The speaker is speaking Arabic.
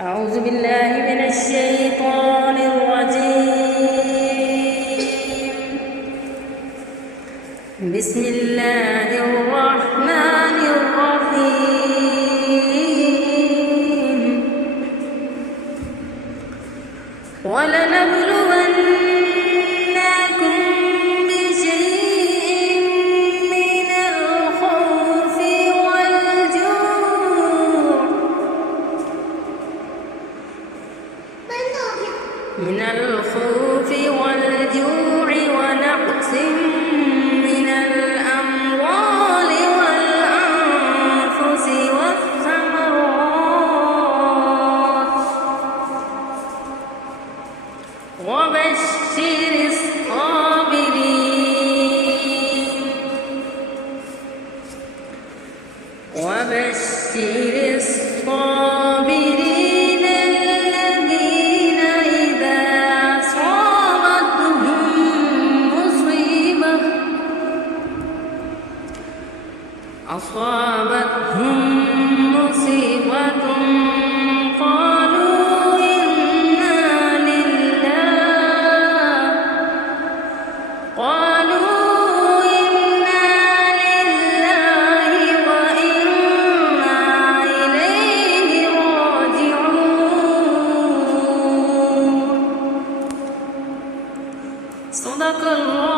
أعوذ بالله من الشيطان الرجيم. بسم الله الرحمن الرحيم. ولنبلونكم بشيء من الخوف والجوع ونقص من الأموال والأنفس والثمرات وبشر الصابرين الذين إذا أصابتهم مصيبة قالوا إنا لله وإنا إليه راجعون. صدق الله.